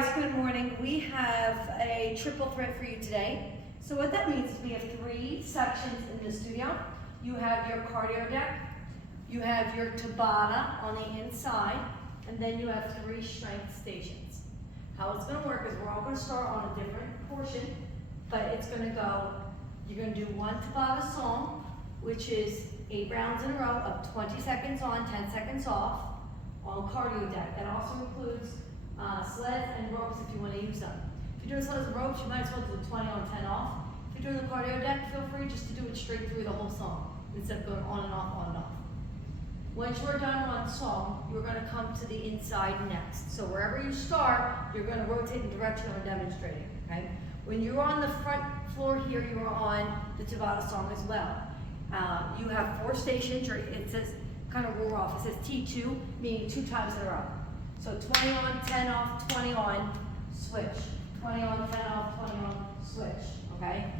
guys, good morning. We have a triple threat for you today. So what that means is we have 3 sections in the studio. You have your cardio deck, you have your tabata on the inside, and then you have 3 strength stations. How it's going to work is we're all going to start on a different portion, but it's going to go, you're going to do 1 tabata song, which is 8 rounds in a row of 20 seconds on, 10 seconds off on cardio deck. That also includes sleds and ropes if you want to use them. If you're doing sleds and ropes, you might as well do 20 on, 10 off. If you're doing the cardio deck, feel free just to do it straight through the whole song instead of going on and off, on and off. Once you're done on song, you're going to come to the inside next. So wherever you start, you're going to rotate in the direction I'm demonstrating. Okay? When you're on the front floor here, you are on the tabata song as well. You have 4 stations, or it says kind of roar off. It says T2, meaning 2 times in a row. So 20 on, 10 off, 20 on, switch. 20 on, 10 off, 20 on, switch. Okay?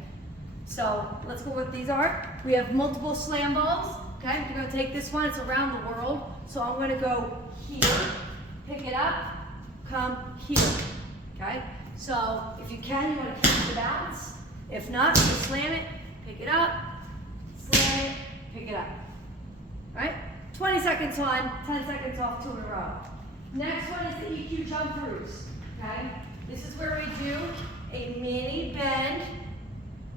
So let's go what these are. We have multiple slam balls. Okay? We're going to take this one. It's around the world. So I'm going to go here, pick it up, come here. Okay? So if you can, you want to keep the balance. If not, you slam it, pick it up, slam it, pick it up. Right? 20 seconds on, 10 seconds off, 2 in a row. Next one is the EQ jump throughs. Okay? This is where we do a mini bend,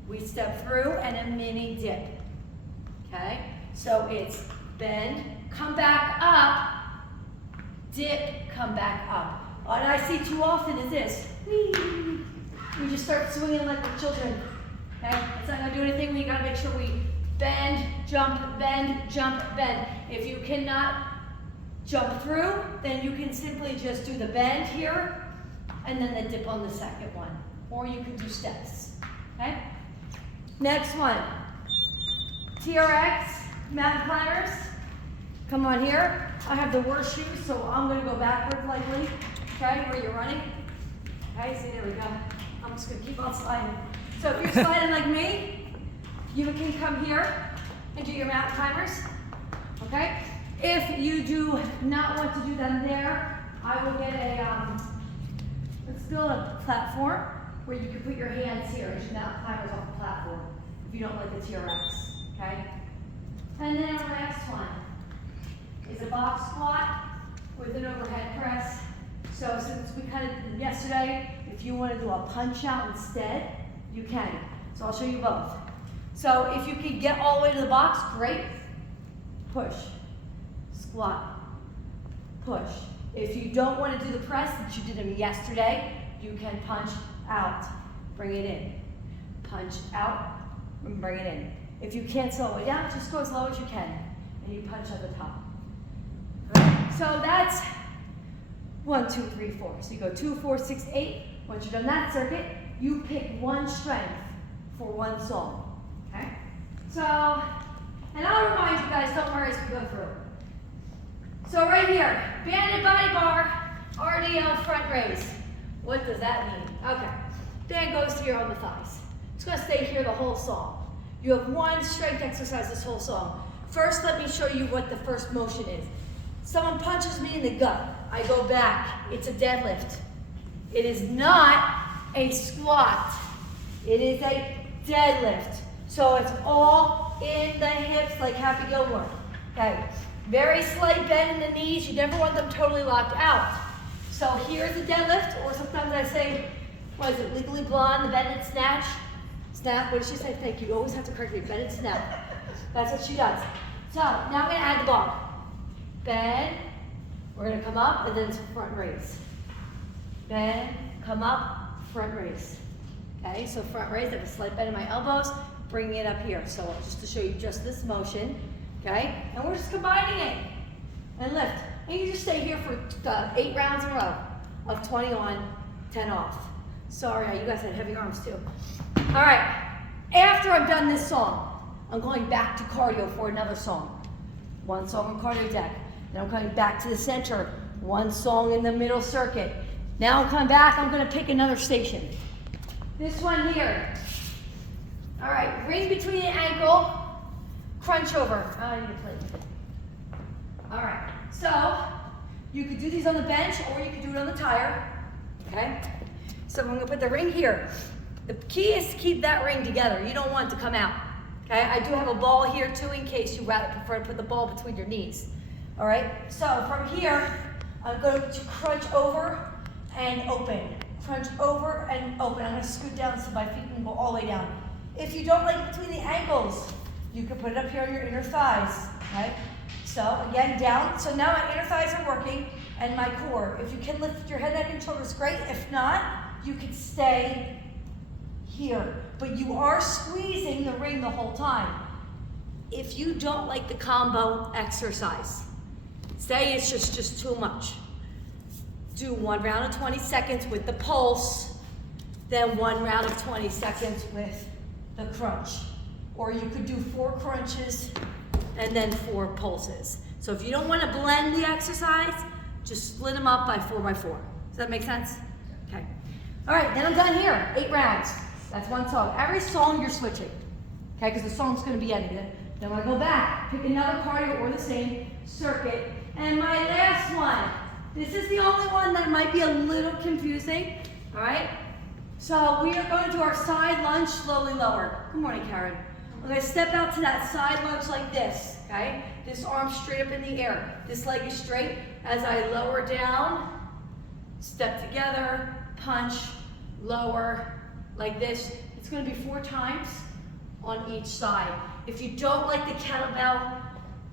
we step through, and a mini dip. Okay? So it's bend, come back up, dip, come back up. What I see too often is this. We just start swinging like the children. Okay? It's not going to do anything. We got to make sure we bend, jump, bend, jump, bend. If you cannot jump through, then you can simply just do the bend here and then the dip on the second one. Or you can do steps. Okay? Next one. TRX, mountain climbers. Come on here. I have the worst shoes, so I'm going to go backwards likely. Okay, where you're running. Okay, see, there we go. I'm just going to keep on sliding. So if you're sliding like me, you can come here and do your mountain climbers. Okay? If you do not want to do them there, I will get a, let's build a platform where you can put your hands here as your mountain climbers off the platform if you don't like the TRX. Okay? And then our next one is a box squat with an overhead press. So since we kind of did them yesterday, if you want to do a punch out instead, you can. So I'll show you both. So if you can get all the way to the box, great. Push, squat, push. If you don't want to do the press, since you did them yesterday, you can punch out, bring it in. Punch out, and bring it in. If you can't slow it down, just go as low as you can, and you punch at the top. Right. So that's 1, 2, 3, 4. So you go 2, 4, 6, 8. Once you've done that circuit, you pick one strength for one song. Okay? So, and I'll remind you guys, don't worry as we go through. So right here, banded body bar, RDL front raise. What does that mean? Okay. Band goes here on the thighs. It's going to stay here the whole song. You have one strength exercise this whole song. First, let me show you what the first motion is. Someone punches me in the gut. I go back. It's a deadlift. It is not a squat. It is a deadlift. So it's all in the hips like Happy Gilmore. Okay. Very slight bend in the knees. You never want them totally locked out. So here's a deadlift, or sometimes I say, what is it, Legally Blonde, the bend and snatch? Snap, what did she say? Thank you. You always have to correct me. Bend and snap. That's what she does. So now I'm going to add the bar. Bend. We're going to come up, and then it's front raise. Bend, come up, front raise. Okay, so front raise, I have a slight bend in my elbows, bringing it up here. So just to show you just this motion, okay? And we're just combining it and lift. And you just stay here for 8 rounds in a row of 20 on, 10 off. Sorry, you guys had heavy arms too. All right, after I've done this song, I'm going back to cardio for another song. One song on cardio deck. Then I'm coming back to the center. One song in the middle circuit. Now I'm coming back, I'm going to pick another station. This one here. All right, ring between the ankle, crunch over. Oh, I need a plate. All right, so you could do these on the bench or you could do it on the tire. okay? So I'm gonna put the ring here. The key is to keep that ring together. You don't want it to come out, okay? I do have a ball here too in case you rather prefer to put the ball between your knees, all right? So from here, I'm going to crunch over and open. Crunch over and open. I'm gonna scoot down so my feet can go all the way down. If you don't like between the ankles, you can put it up here on your inner thighs, okay? So again, down. So now my inner thighs are working and my core. If you can lift your head, neck, and shoulders, great. If not, you can stay here. But you are squeezing the ring the whole time. If you don't like the combo exercise, say it's just too much, do 1 round of 20 seconds with the pulse, then 1 round of 20 seconds with the crunch. Or you could do 4 crunches and then 4 pulses. So if you don't want to blend the exercise, just split them up by 4 by 4. Does that make sense? Okay. All right, then I'm done here. 8 rounds. That's one song. Every song you're switching, okay? Because the song's going to be ending it. Then when I go back, pick another cardio or the same circuit. And my last one. This is the only one that might be a little confusing. All right. So we are going to do our side lunge, slowly lower. Good morning, Karen. I'm going to step out to that side lunge like this, okay? This arm straight up in the air. This leg is straight. As I lower down, step together, punch, lower, like this. It's going to be 4 times on each side. If you don't like the kettlebell,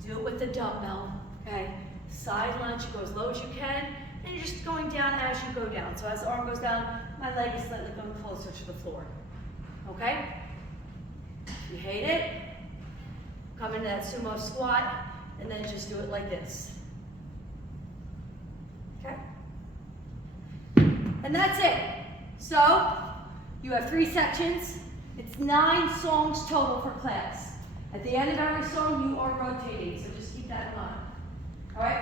do it with the dumbbell, okay? Side lunge, go as low as you can, and you're just going down as you go down. So as the arm goes down, my leg is slightly going closer to the floor, okay? If you hate it, come into that sumo squat, and then just do it like this. Okay? And that's it. So, you have 3 sections. It's 9 songs total for class. At the end of every song, you are rotating, so just keep that in mind. All right?